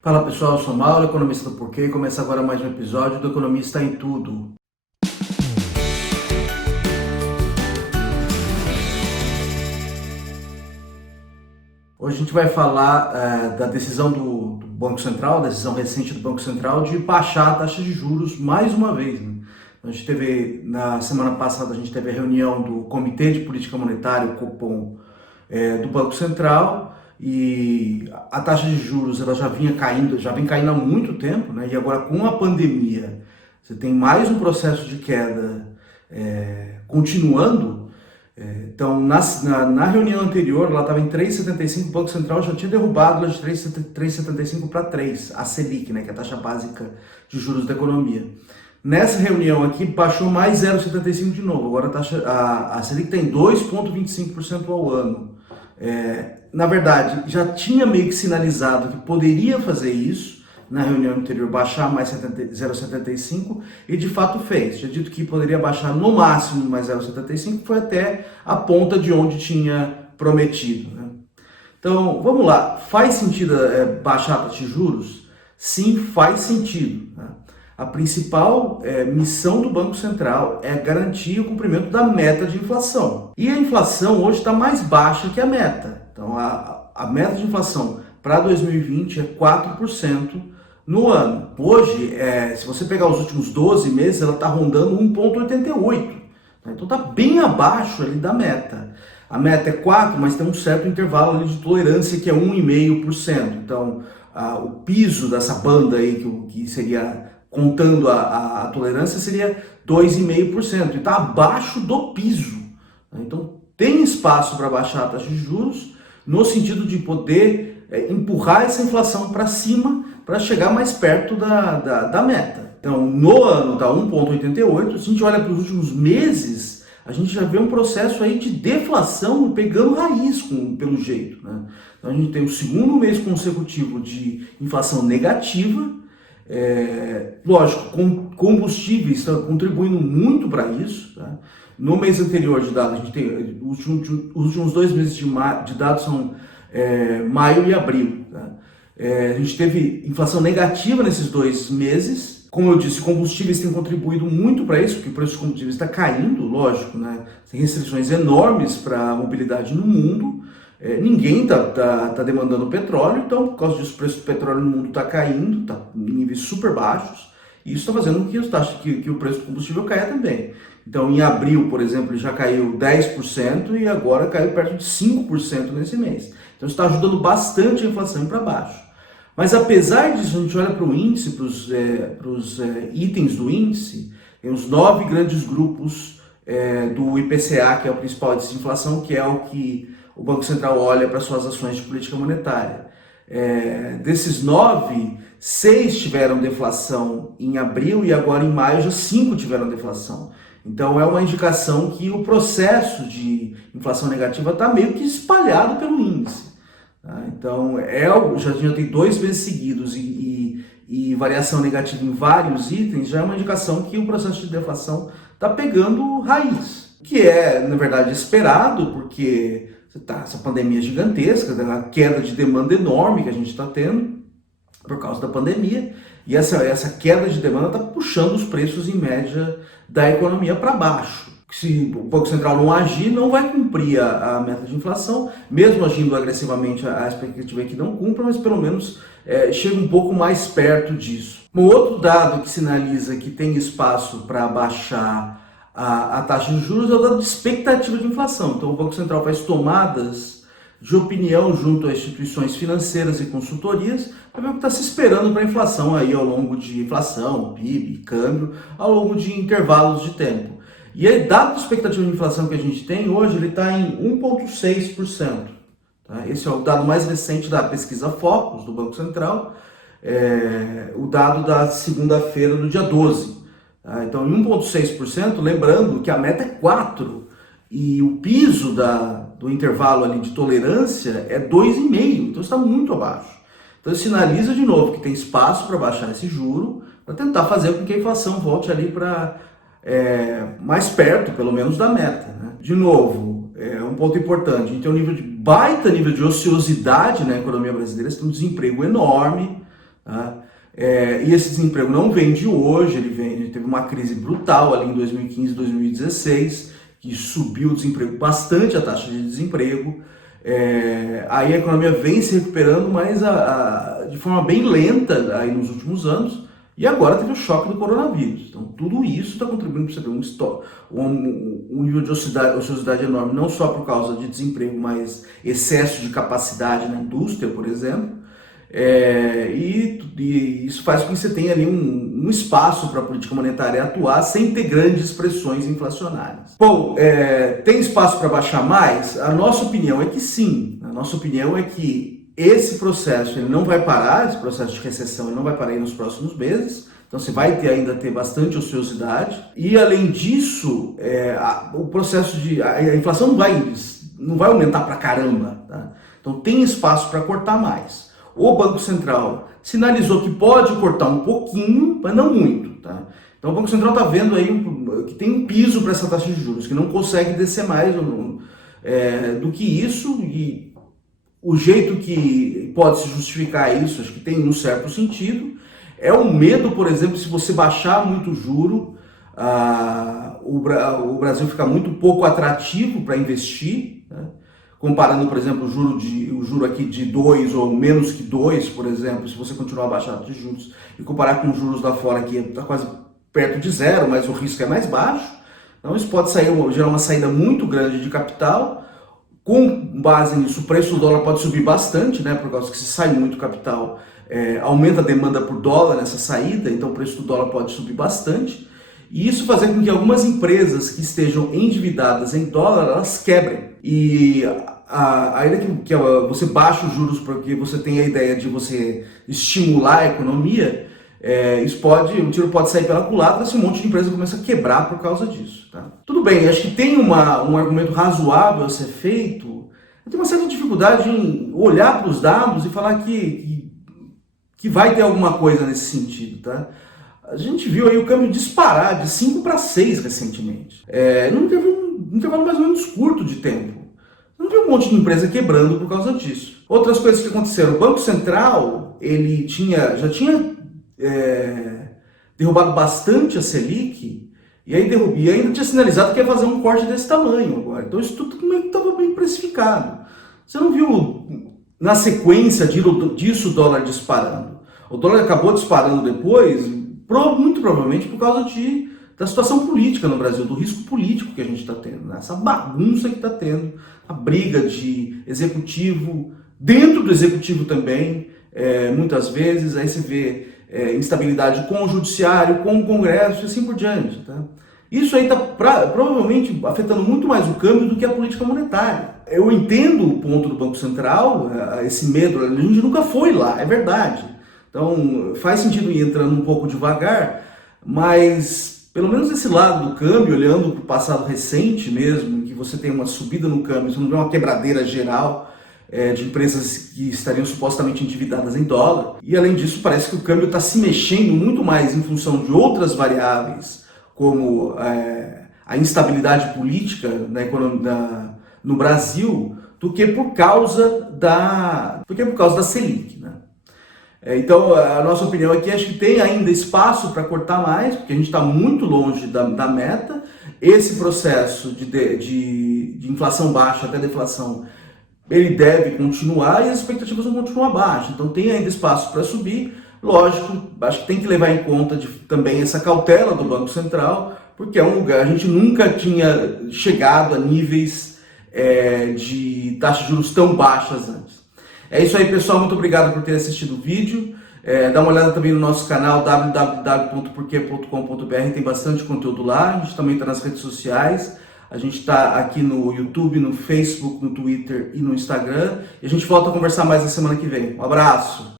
Fala pessoal, eu sou Mauro, economista do Porquê, e começa agora mais um episódio do Economista em Tudo. Hoje a gente vai falar da decisão do Banco Central, decisão recente do Banco Central de baixar a taxa de juros mais uma vez, né? A gente teve, na semana passada, a gente teve a reunião do Comitê de Política Monetária, o Copom, do Banco Central, e a taxa de juros ela já vem caindo há muito tempo, né? E agora com a pandemia você tem mais um processo de queda continuando. Então na reunião anterior ela estava em 3,75, o Banco Central já tinha derrubado ela de 3,75 para 3, a Selic, né, que é a taxa básica de juros da economia. Nessa reunião aqui baixou mais 0,75 de novo, agora a Selic tem 2,25% ao ano. Na verdade, já tinha meio que sinalizado que poderia fazer isso na reunião anterior, baixar mais 0,75 e de fato fez. Já dito que poderia baixar no máximo mais 0,75, foi até a ponta de onde tinha prometido, né? Então, vamos lá. Faz sentido baixar a taxa de juros? Sim, faz sentido, né? A principal missão do Banco Central é garantir o cumprimento da meta de inflação. E a inflação hoje está mais baixa que a meta. Então, a meta de inflação para 2020 é 4% no ano. Hoje, se você pegar os últimos 12 meses, ela está rondando 1,88. Então, está bem abaixo ali da meta. A meta é 4, mas tem um certo intervalo ali de tolerância que é 1,5%. Então, o piso dessa banda aí, que seria, contando a tolerância, seria 2,5%. E está abaixo do piso. Então, tem espaço para baixar a taxa de juros, no sentido de poder empurrar essa inflação para cima para chegar mais perto da meta. Então, no ano está 1,88. Se a gente olha para os últimos meses, a gente já vê um processo aí de deflação pegando raiz, pelo jeito, né? Então, a gente tem o segundo mês consecutivo de inflação negativa. Lógico, combustíveis estão contribuindo muito para isso, tá? No mês anterior de dados, a gente tem os últimos 2 meses de dados são maio e abril, tá? A gente teve inflação negativa nesses 2 meses. Como eu disse, combustíveis têm contribuído muito para isso, porque o preço de combustíveis está caindo, lógico, né? Tem restrições enormes para a mobilidade no mundo. Ninguém está demandando petróleo, então por causa disso o preço do petróleo no mundo está caindo, está em níveis super baixos, e isso está fazendo com que o preço do combustível caia também. Então em abril, por exemplo, ele já caiu 10% e agora caiu perto de 5% nesse mês. Então isso está ajudando bastante a inflação para baixo. Mas apesar disso, a gente olha para o índice, para os itens do índice, tem os 9 grandes grupos do IPCA, que é o principal índice de inflação, que é o que o Banco Central olha para suas ações de política monetária. Desses 9, 6 tiveram deflação em abril e agora em maio já 5 tiveram deflação. Então é uma indicação que o processo de inflação negativa está meio que espalhado pelo índice. Tá? Então já tem 2 meses seguidos e variação negativa em vários itens, já é uma indicação que o processo de deflação está pegando raiz. Que é, na verdade, esperado, porque essa pandemia gigantesca, a queda de demanda enorme que a gente está tendo por causa da pandemia, e essa queda de demanda está puxando os preços em média da economia para baixo. Se o Banco Central não agir, não vai cumprir a meta de inflação, mesmo agindo agressivamente, a expectativa é que não cumpra, mas pelo menos chega um pouco mais perto disso. Um outro dado que sinaliza que tem espaço para baixar a taxa de juros é o dado de expectativa de inflação. Então o Banco Central faz tomadas de opinião junto a instituições financeiras e consultorias para ver o que está se esperando para a inflação aí ao longo de inflação, PIB, câmbio, ao longo de intervalos de tempo. E aí, dado de expectativa de inflação que a gente tem hoje, ele está em 1,6%. Tá? Esse é o dado mais recente da pesquisa Focus do Banco Central, o dado da segunda-feira do dia 12. Então, em 1,6%, lembrando que a meta é 4% e o piso do intervalo ali de tolerância é 2,5%, então está muito abaixo. Então, sinaliza de novo que tem espaço para baixar esse juro, para tentar fazer com que a inflação volte ali para mais perto, pelo menos, da meta, né? De novo, um ponto importante, a gente tem baita nível de ociosidade na economia brasileira, tem um desemprego enorme. Tá? E esse desemprego não vem de hoje, ele teve uma crise brutal ali em 2015, 2016, que subiu o desemprego bastante, a taxa de desemprego. Aí a economia vem se recuperando, mas de forma bem lenta aí nos últimos anos, e agora teve o choque do coronavírus. Então tudo isso está contribuindo para você ter um nível de ociosidade enorme, não só por causa de desemprego, mas excesso de capacidade na indústria, por exemplo. E isso faz com que você tenha ali um espaço para a política monetária atuar sem ter grandes pressões inflacionárias. Bom, tem espaço para baixar mais? A nossa opinião é que sim. A nossa opinião é que esse processo ele não vai parar, esse processo de recessão ele não vai parar aí nos próximos meses. Então você vai ainda ter bastante ociosidade. E além disso, o processo a inflação não vai aumentar para caramba. Tá? Então tem espaço para cortar mais. O Banco Central sinalizou que pode cortar um pouquinho, mas não muito. Tá? Então o Banco Central está vendo aí que tem um piso para essa taxa de juros, que não consegue descer mais do que isso, e o jeito que pode se justificar isso, acho que tem um certo sentido, é o medo, por exemplo, se você baixar muito o juro, o Brasil fica muito pouco atrativo para investir, né? Comparando, por exemplo, o juro aqui de 2 ou menos que 2, por exemplo, se você continuar a baixar de juros e comparar com os juros lá fora, que está quase perto de zero, mas o risco é mais baixo. Então isso pode gerar uma saída muito grande de capital. Com base nisso, o preço do dólar pode subir bastante, né? Por causa que se sai muito capital, aumenta a demanda por dólar nessa saída, então o preço do dólar pode subir bastante. E isso fazer com que algumas empresas que estejam endividadas em dólar, elas quebrem. E ainda que você baixe os juros porque você tem a ideia de você estimular a economia, o tiro pode sair pela culatra se um monte de empresa começa a quebrar por causa disso. Tá? Tudo bem, acho que tem um argumento razoável a ser feito. Eu tenho uma certa dificuldade em olhar para os dados e falar que vai ter alguma coisa nesse sentido. Tá? A gente viu aí o câmbio disparar de 5 para 6 recentemente. Não teve um intervalo mais ou menos curto de tempo. Não viu um monte de empresa quebrando por causa disso. Outras coisas que aconteceram. O Banco Central ele já tinha derrubado bastante a Selic e ainda tinha sinalizado que ia fazer um corte desse tamanho agora. Então isso tudo estava bem precificado. Você não viu na sequência disso o dólar disparando. O dólar acabou disparando depois, muito provavelmente por causa da situação política no Brasil, do risco político que a gente está tendo, né? Essa bagunça que está tendo, a briga de executivo, dentro do executivo também, muitas vezes, aí você vê instabilidade com o judiciário, com o Congresso e assim por diante. Tá? Isso aí está provavelmente afetando muito mais o câmbio do que a política monetária. Eu entendo o ponto do Banco Central, esse medo, a gente nunca foi lá, é verdade. Então faz sentido ir entrando um pouco devagar, mas pelo menos esse lado do câmbio, olhando para o passado recente mesmo, que você tem uma subida no câmbio, você não vê uma quebradeira geral de empresas que estariam supostamente endividadas em dólar. E além disso, parece que o câmbio está se mexendo muito mais em função de outras variáveis, como a instabilidade política na economia no Brasil, do que por causa da Selic, né? Então, a nossa opinião aqui, acho que tem ainda espaço para cortar mais, porque a gente está muito longe da meta. Esse processo de inflação baixa até deflação, ele deve continuar e as expectativas vão continuar baixas. Então, tem ainda espaço para subir. Lógico, acho que tem que levar em conta também essa cautela do Banco Central, porque é um lugar, a gente nunca tinha chegado a níveis de taxas de juros tão baixas antes. É isso aí, pessoal. Muito obrigado por ter assistido o vídeo. Dá uma olhada também no nosso canal www.porque.com.br. Tem bastante conteúdo lá. A gente também está nas redes sociais. A gente está aqui no YouTube, no Facebook, no Twitter e no Instagram. E a gente volta a conversar mais na semana que vem. Um abraço!